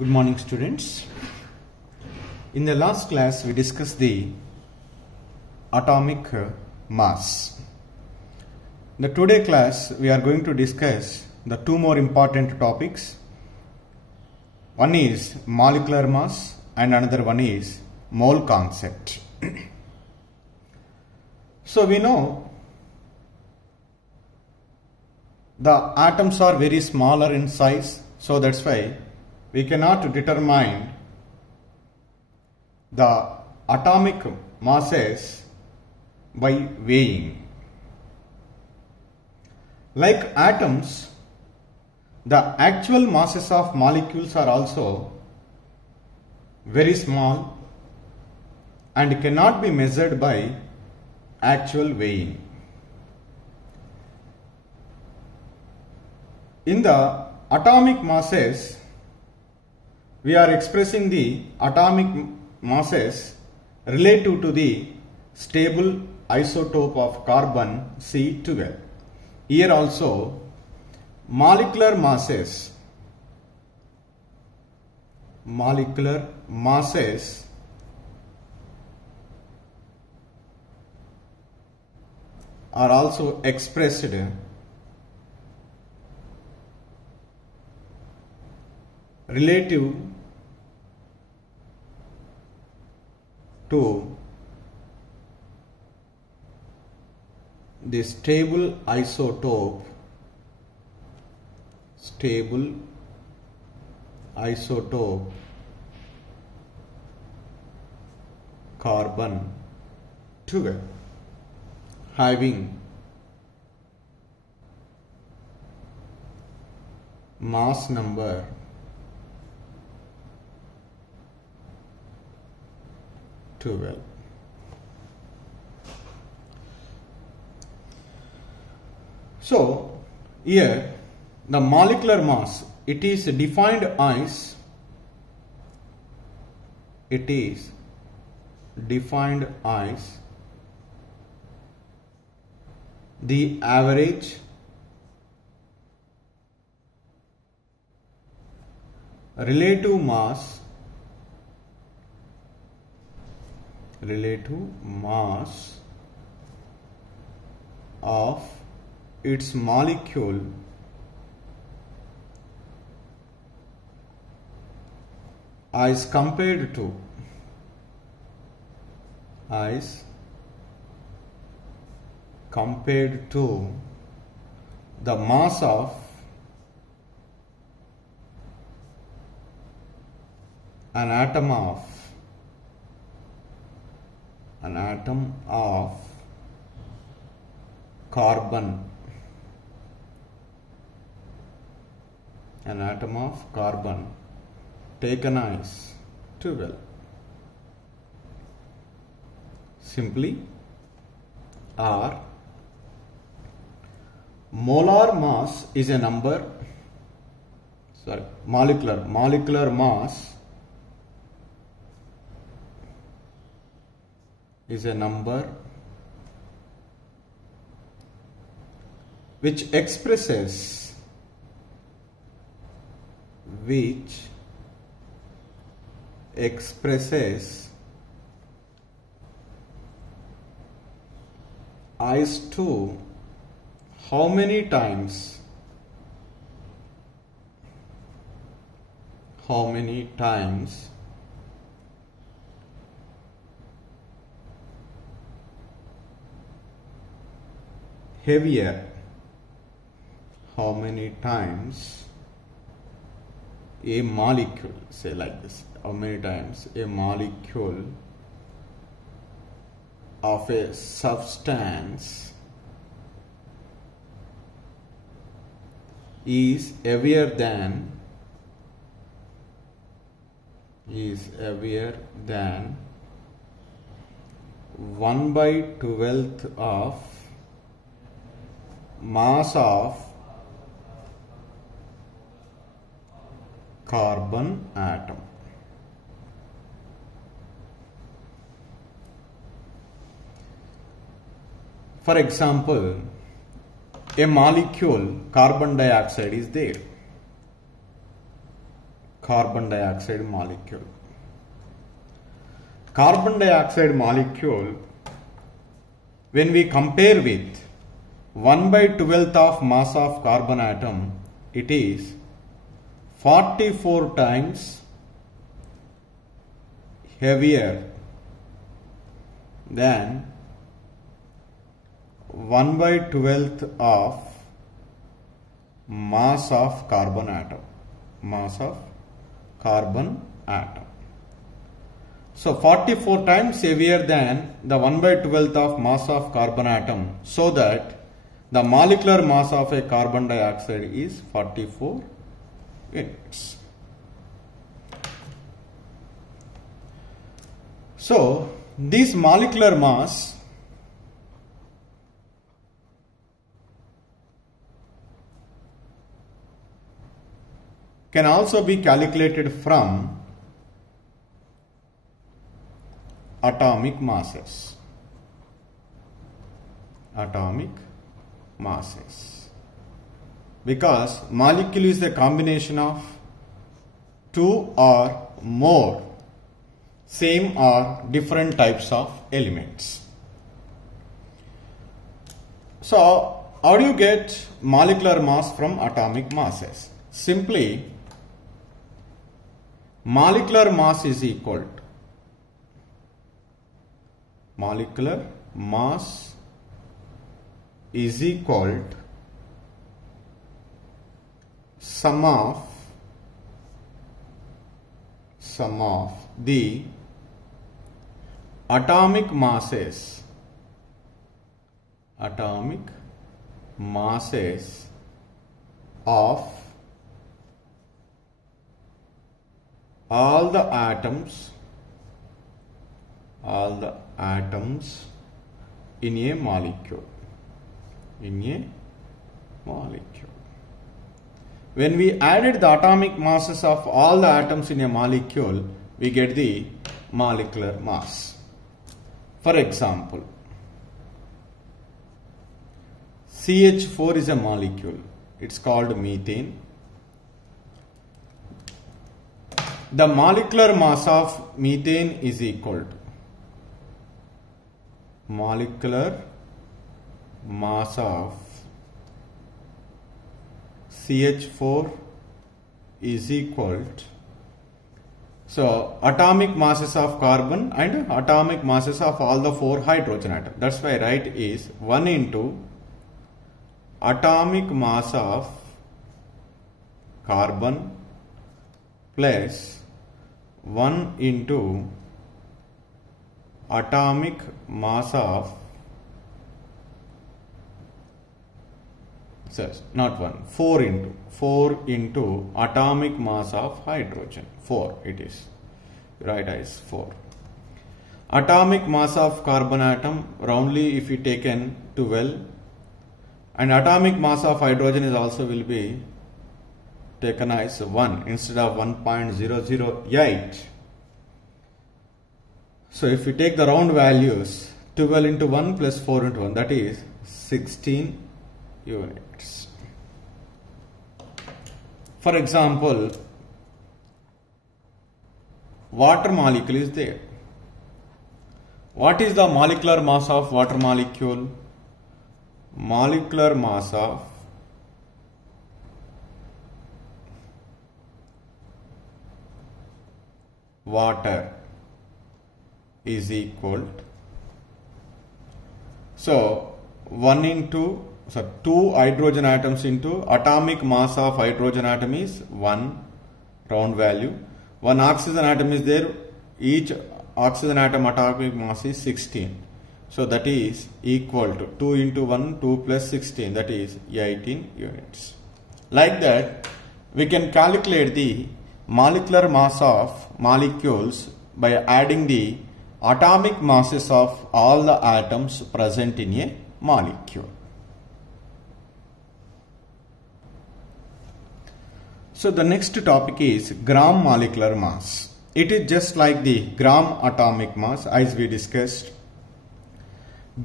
Good morning, students. In the last class we discussed the atomic mass. In the today class we are going to discuss the two more important topics. One is molecular mass and another one is mole concept. So we know the atoms are very smaller in size, so that's why we cannot determine the atomic masses by weighing. Like atoms, the actual masses of molecules are also very small and cannot be measured by actual weighing. In the atomic masses, we are expressing the atomic masses relative to the stable isotope of carbon C12. Here also molecular masses are also expressed relative to the stable isotope carbon 12 having mass number 12. So here the molecular mass, it is defined as the average relative mass of its molecule as compared to the mass of an atom of carbon, taken as 12. Simply, or molecular mass is a number which expresses as to how many times heavier, a molecule, say like this, how many times a molecule of a substance is heavier than 1/12 of mass of carbon atom. For example, a molecule carbon dioxide is there. carbon dioxide molecule. Carbon dioxide molecule, when we compare with 1/12 of mass of carbon atom, it is 44 times heavier than 1/12 of mass of carbon atom. Mass of carbon atom. So 44 times heavier than the 1/12 of mass of carbon atom, so that the molecular mass of a carbon dioxide is 44 units. So this molecular mass can also be calculated from atomic masses. Atomic masses. Because molecule is a combination of two or more same or different types of elements. So, how do you get molecular mass from atomic masses? Simply, molecular mass is equal to sum of the atomic masses of all the atoms in a molecule. When we added the atomic masses of all the atoms in a molecule, we get the molecular mass. For example, CH4 is a molecule. It's called methane. The molecular mass of methane is equal to molecular mass of CH4 is equal to, so atomic masses of carbon and atomic masses of all the 4 hydrogen atoms. That's why right is 1 into atomic mass of carbon plus 1 into atomic mass of, not 1, 4 into atomic mass of hydrogen. 4 it is. Right is 4. Atomic mass of carbon atom, roundly if you taken 12, and atomic mass of hydrogen is also will be taken as 1 instead of 1.008. So if we take the round values, 12 into 1 plus 4 into 1, that is 16 units. For example, water molecule is there. What is the molecular mass of water molecule? Molecular mass of water is equal to, so 2 hydrogen atoms into atomic mass of hydrogen atom is 1 round value, 1 oxygen atom is there, each oxygen atom atomic mass is 16, so that is equal to 2 into 1, 2 plus 16, that is 18 units. Like that we can calculate the molecular mass of molecules by adding the atomic masses of all the atoms present in a molecule. So the next topic is gram molecular mass. It is just like the gram atomic mass as we discussed.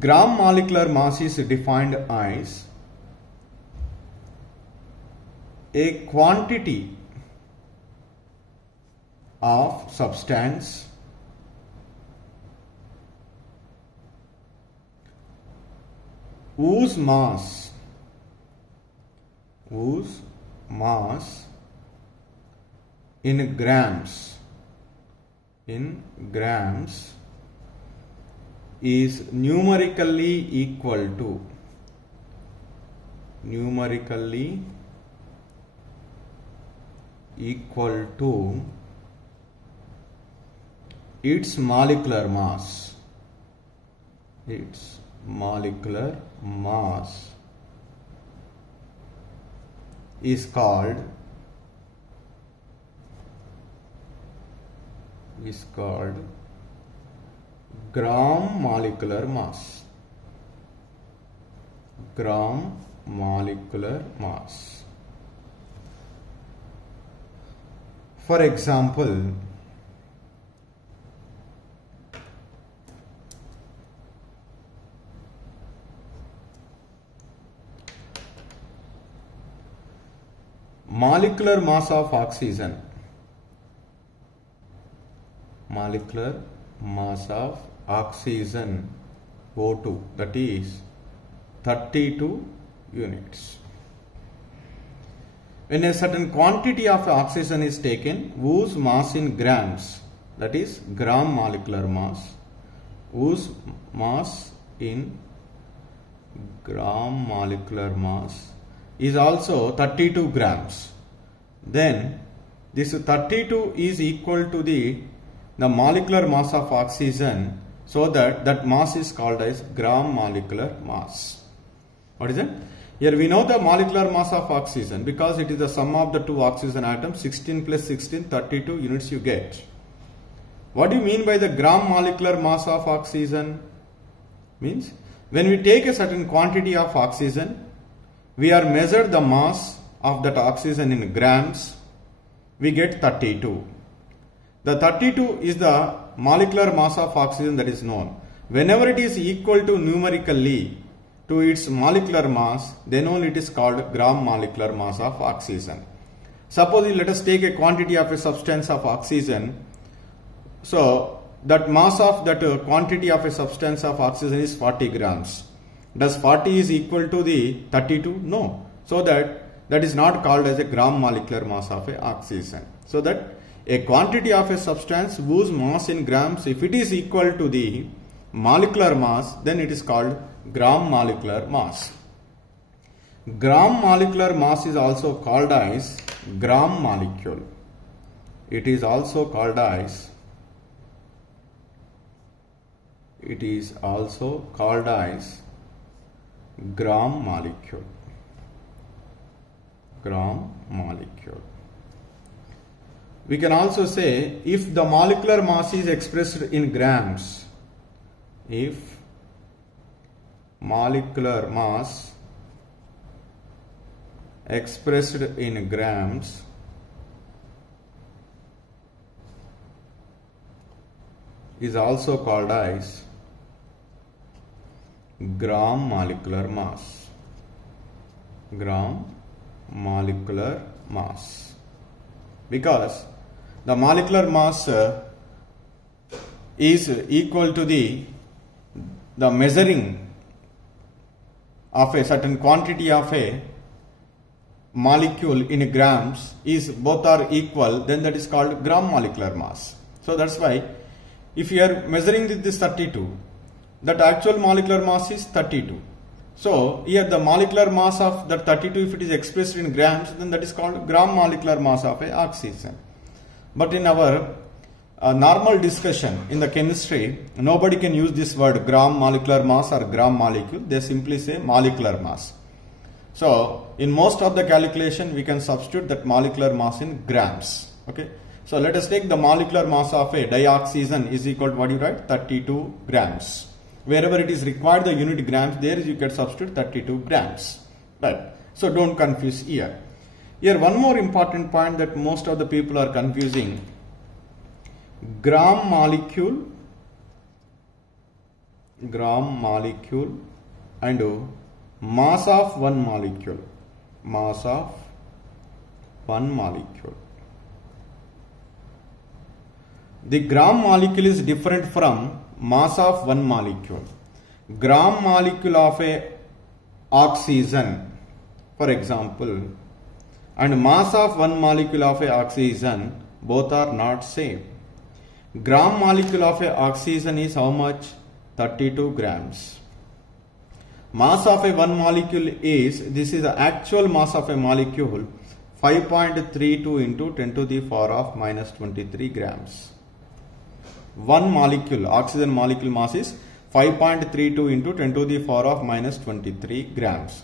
Gram molecular mass is defined as a quantity of substance whose mass in grams is numerically equal to its molecular mass. Its molecular mass is called gram molecular mass. Gram molecular mass. For example, molecular mass of oxygen. Molecular mass of oxygen O2, that is 32 units. When a certain quantity of oxygen is taken, whose mass in grams, that is gram molecular mass, whose mass in gram molecular mass is also 32 grams, then this 32 is equal to the molecular mass of oxygen, so that mass is called as gram molecular mass. What is it? Here we know the molecular mass of oxygen because it is the sum of the two oxygen atoms. 16 plus 16, 32 units you get. What do you mean by the gram molecular mass of oxygen? Means when we take a certain quantity of oxygen, we are measured the mass of that oxygen in grams, we get 32. The 32 is the molecular mass of oxygen that is known. Whenever it is equal to numerically to its molecular mass, then only it is called gram molecular mass of oxygen. Suppose let us take a quantity of a substance of oxygen. So that mass of that quantity of a substance of oxygen is 40 grams. Does 40 is equal to the 32? No. So that is not called as a gram molecular mass of a oxygen. So that a quantity of a substance whose mass in grams, if it is equal to the molecular mass, then it is called gram molecular mass. Gram molecular mass is also called as gram molecule. It is also called as gram molecule. Gram molecule. We can also say if the molecular mass is expressed in grams, if molecular mass expressed in grams is also called as gram molecular mass. Gram molecular mass. Because the molecular mass is equal to the measuring of a certain quantity of a molecule in grams is both are equal, then that is called gram molecular mass. So that's why if you are measuring this 32, that actual molecular mass is 32. So here the molecular mass of that 32, if it is expressed in grams, then that is called gram molecular mass of a oxygen. But in our normal discussion in the chemistry, nobody can use this word gram molecular mass or gram molecule. They simply say molecular mass. So in most of the calculation, we can substitute that molecular mass in grams. Okay. So let us take the molecular mass of a dioxygen is equal to what you write? 32 grams. Wherever it is required, the unit grams, there you can substitute 32 grams. Right. So don't confuse here. Here one more important point that most of the people are confusing. Gram molecule and mass of one molecule. Mass of one molecule. the gram molecule is different from mass of one molecule. Gram molecule of a oxygen, for example, and mass of one molecule of a oxygen, both are not same. Gram molecule of a oxygen is how much? 32 grams. Mass of a one molecule is, this is the actual mass of a molecule, 5.32 into 10 to the power of minus 23 grams. One molecule, oxygen molecule mass is 5.32 into 10 to the power of minus 23 grams.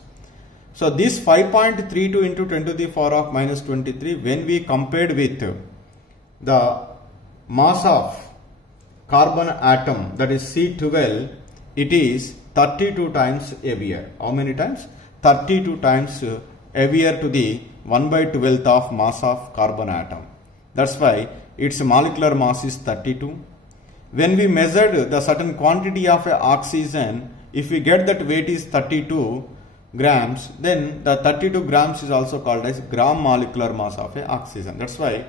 So this 5.32 into 10 to the power of minus 23, when we compared with the mass of carbon atom, that is C12, it is 32 times heavier. How many times? 32 times heavier to the 1 by 12th of mass of carbon atom. That's why its molecular mass is 32. When we measured the certain quantity of a oxygen, if we get that weight is 32 grams, then the 32 grams is also called as gram molecular mass of a oxygen. That's why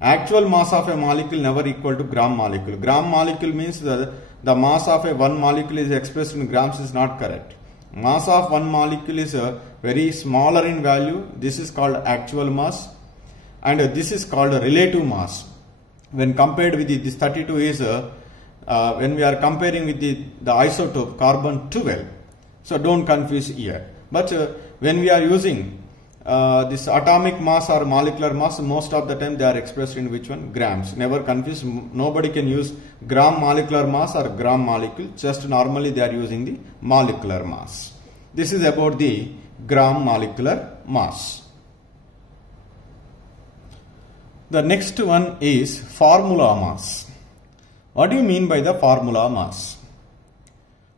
actual mass of a molecule never equal to gram molecule. Gram molecule means the mass of a one molecule is expressed in grams is not correct. Mass of one molecule is very smaller in value. This is called actual mass, and this is called relative mass. When compared with this 32 is when we are comparing with the isotope carbon 12. So don't confuse here. But when we are using this atomic mass or molecular mass, most of the time they are expressed in which one? Grams. Never confuse. Nobody can use gram molecular mass or gram molecule. Just normally they are using the molecular mass. This is about the gram molecular mass. The next one is formula mass. What do you mean by the formula mass?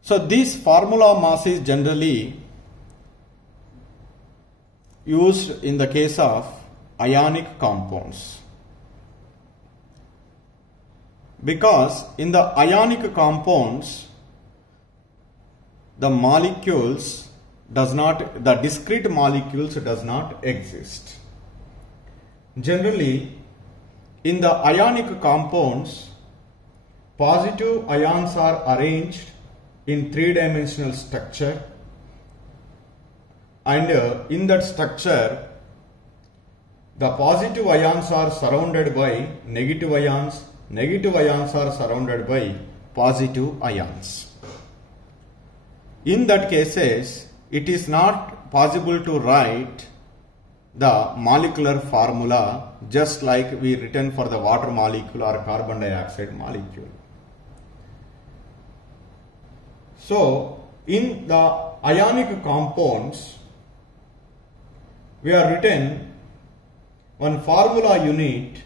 So this formula mass is generally used in the case of ionic compounds, because in the ionic compounds the molecules does not, the discrete molecules does not exist. Generally in the ionic compounds, positive ions are arranged in three-dimensional structure, and in that structure the positive ions are surrounded by negative ions, negative ions are surrounded by positive ions. In that cases, it is not possible to write the molecular formula just like we written for the water molecule or carbon dioxide molecule. So in the ionic compounds, we are written one formula unit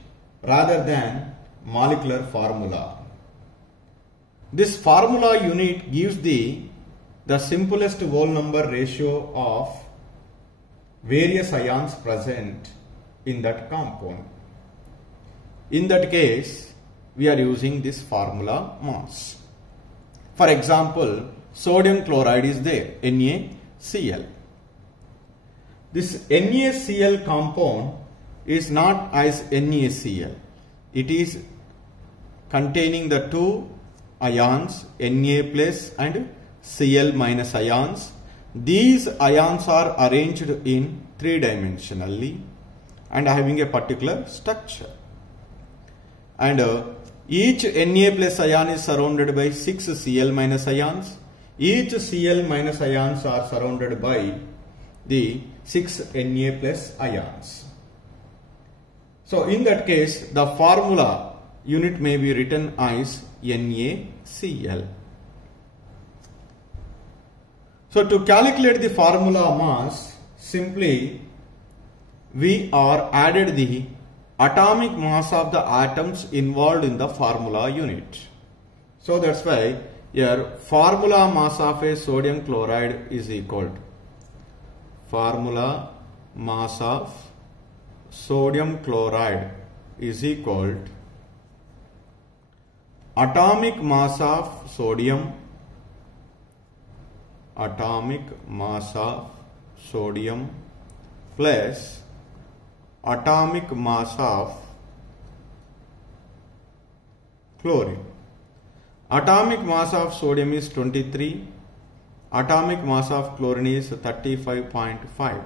rather than molecular formula. This formula unit gives the simplest whole number ratio of various ions present in that compound. In that case, we are using this formula mass. For example, sodium chloride is there, NaCl. This NaCl compound is not as NaCl. It is containing the two ions, Na plus and Cl minus ions. These ions are arranged in three-dimensionally and having a particular structure. And each Na plus ion is surrounded by 6 Cl minus ions. Each Cl minus ions are surrounded by the 6 Na plus ions. So in that case, the formula unit may be written as NaCl. So to calculate the formula mass, simply we are added the atomic mass of the atoms involved in the formula unit. So that's why here formula mass of a sodium chloride is equal to formula mass of sodium chloride is equal to atomic mass of sodium plus atomic mass of chlorine. Atomic mass of sodium is 23. Atomic mass of chlorine is 35.5.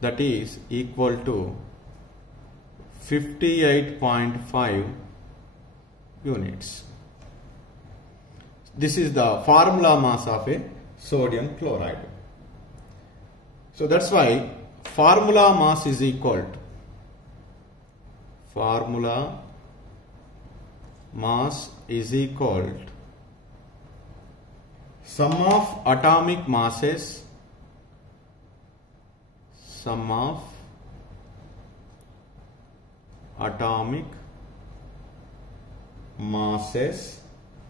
That is equal to 58.5 units. This is the formula mass of a sodium chloride. So that's why formula mass is equal to sum of atomic masses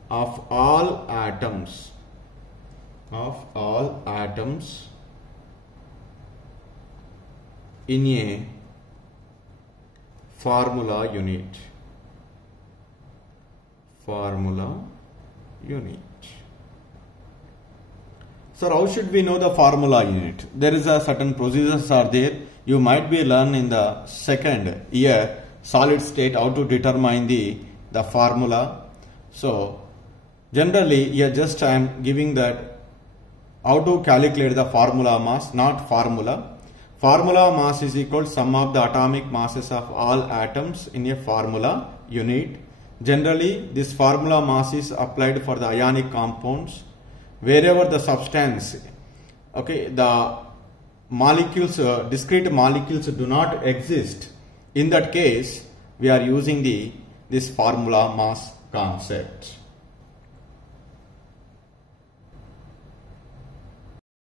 of all atoms in a formula unit. Sir, how should we know the formula unit? There is a certain procedures are there. You might be learn in the second year solid state how to determine the formula. So generally here just I am giving that how to calculate the formula mass, not formula. Formula mass is equal to sum of the atomic masses of all atoms in a formula unit. Generally this formula mass is applied for the ionic compounds. Wherever the substance, the molecules, discrete molecules do not exist, in that case we are using this formula mass concept.